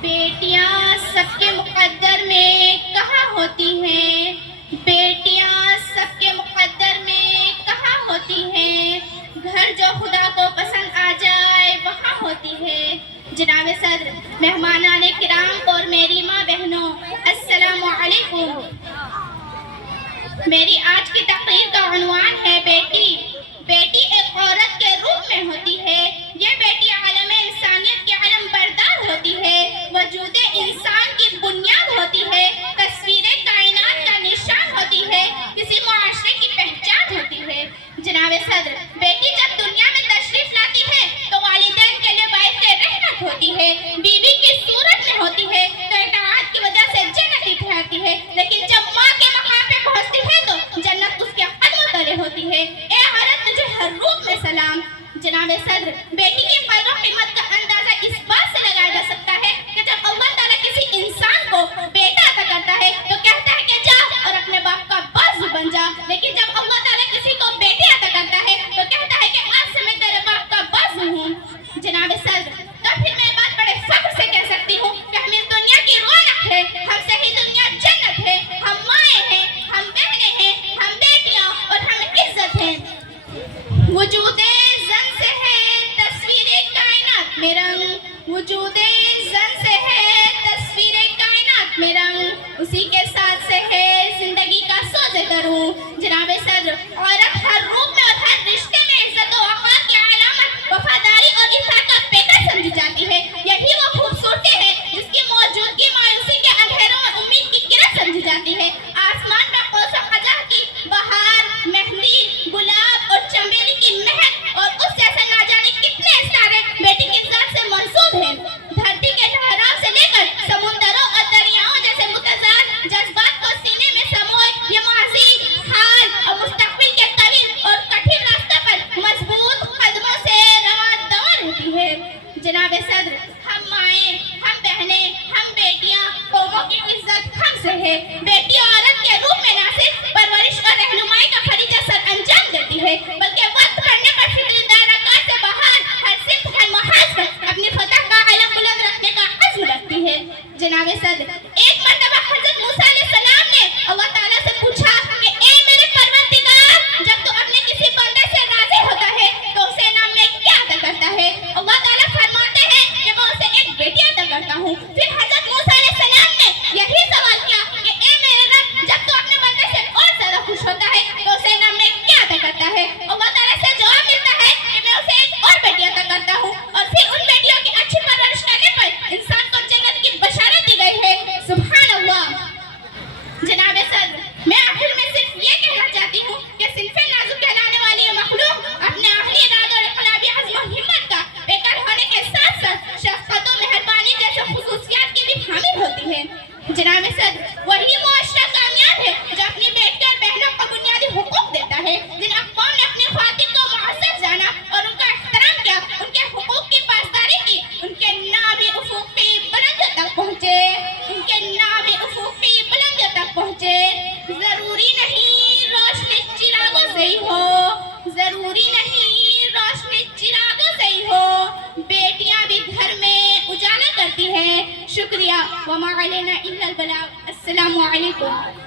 بیٹیاں سب کے مقدر میں کہاں ہوتی ہیں، بیٹیاں سب کے مقدر میں کہاں ہوتی ہیں، گھر جو خدا کو پسند آ جائے وہاں ہوتی ہے۔ جناب صدر، مہمانان کرام اور میری ماں بہنوں، السلام علیکم۔ میری آج کی تقریر کا عنوان ہے بیٹی۔ بیٹی ایک عورت کے روپ میں ہوتی ہے۔ یہ بیٹی عالم انسانیت کی علم بردار ہوتی ہے، وجود انسان کی بنیاد ہوتی ہے، تصویر کائنات کا نشان ہوتی ہے، کسی معاشرے کی پہچان ہوتی ہے۔ جناب صدر، بیٹی جب دنیا میں تشریف لاتی ہے تو والدین کے لیے باعث رحمت ہوتی ہے، بیوی کی صورت میں ہوتی ہے تو اطاعت کی وجہ سے جنت ٹھہرتی ہے، لیکن جب ماں کے مقام پہ پہنچتی ہے تو جنت اس کے قدموں تلے ہوتی ہے۔ اے عورت، تجھے ہر روپ میں سلام۔ جناب صدر، بیٹی کی قدر و قیمت کا اندازہ اس بات سے لگایا جا سکتا ہے کہ جب اللہ تعالیٰ کسی انسان کو بیٹا عطا کرتا ہے تو کہتا ہے کہ جا اور اپنے باپ کا بازو بن جا، لیکن جب اللہ تعالیٰ کسی کو بیٹی عطا کرتا ہے تو کہتا ہے کہ آج سے میں تیرے باپ کا بازو ہوں۔ جناب صدر، تو پھر میں بات بڑے فخر سے کہہ سکتی ہوں کہ ہم اس دنیا کی رونق ہے، ہم سے ہی دنیا جنت ہے، ہم مائیں ہیں، ہم بہنیں ہیں، ہم بیٹیاں اور ہم عزت ہیں۔ وجود زن سے ہے تصویر کائنات میں رنگ، وجود زن سے ہے تصویر کائنات میں رنگ، اسی کے ساتھ سے ہے زندگی کا سوز دروں۔ جناب صدر، عورت ہر روپ میں اور ہر رشتے میں عزت و وقار کی علامت، وفاداری اور اطاعت کا پیکر سمجھی جاتی ہے۔ یہی وہ خوبصورتی ہے جس کی موجودگی مایوسی کے اندھیروں میں امید کی کرن سمجھی جاتی ہے۔ آسمان میں قوس قزح کی بہار، مہندی، گلاب اور چمیلی کی مہک اور اس جیسے نہ جانے کتنے ستارے بیٹی کی ذات سے منسوب ہیں۔ دھرتی کے ٹھہراؤ سے لے کر سمندروں اور دریاؤں جیسے متضاد جذبات کو سینے میں سموئے یہ ماضی، حال اور مستقبل کے طویل اور کٹھن راستے پر مضبوط قدموں سے رواں دواں رہتی ہے۔ جناب صدر، ہم مائیں، ہم بہنیں، ہم بیٹیاں، قوموں کی عزت ہم سے ہے۔ بیٹی عورت کے روپ میں نہ صرف پرورش اور رہنمائی کا فریضہ سر انجام دیتی ہے بلکہ وقت پڑنے پر فکری دائرہ کار سے باہر ہر صنف ہر محاذ پر اپنی فتح کا علم بلند رکھنے کا عزم رکھتی ہے۔ جناب صدر، ایک مرتبہ حضرت موسیٰ علیہ السلام نے اللہ تعالیٰ سے پوچھا کہ اے میرے پروردگار، جب تو اپنے کسی بندے سے راضی ہوتا ہے تو اسے انعام میں کیا عطا کرتا ہے؟ اللہ تعالیٰ فرماتے ہیں کہ میں اسے ایک بیٹی عطا کرتا ہوں۔ پھر حضرت موسیٰ علیہ السلام نے یہی سوال کیا کہ اے میرے رب، جب تو اپنے بندے سے اور زیادہ خوش ہوتا ہے تو اسے انعام میں کیا عطا کرتا ہے؟ اللہ تعالیٰ سے جواب ملتا ہے کہ میں اسے ایک اور بیٹی عطا کرتا ہوں، اور پھر ان بیٹیوں کی اچھی پرورش کرنے پر انسان کو جنت کی بشارت دی گئی ہے۔ سبحان اللہ۔ جناب صدر، میں آخر میں صرف یہ کہنا چاہتی ہوں کہ صنف نازک کہلانے والی یہ مخلوق اپنے آخری ارادے اور انقلابی عزم و ہمت کا پیکر ہونے کے ساتھ ساتھ شفقت و مہربانی جیسے خصوصیات کی بھی حامل ہوتی ہے۔ جناب صدر، وہی معاشرہ کامیاب ہے جو اپنی بیٹیوں اور بہنوں کو بنیادی حقوق دیتا ہے۔ جن اقوام نے اپنی خواتین کو معزز جانا اور ان کا احترام کیا، ان کے حقوق کی پاسداری کی، ان کے نام افقی بلندیوں تک پہنچے، ان کے نام افقی بلندیوں تک پہنچے۔ ضروری نہیں روشنی چراغوں سے ہی ہو، ضروری نہیں روشنی چراغوں سے ہی ہو، بیٹیاں بھی گھر میں اجالا کرتی ہیں۔ شکریہ۔ وما علینا الا البلاغ۔ السلام علیکم۔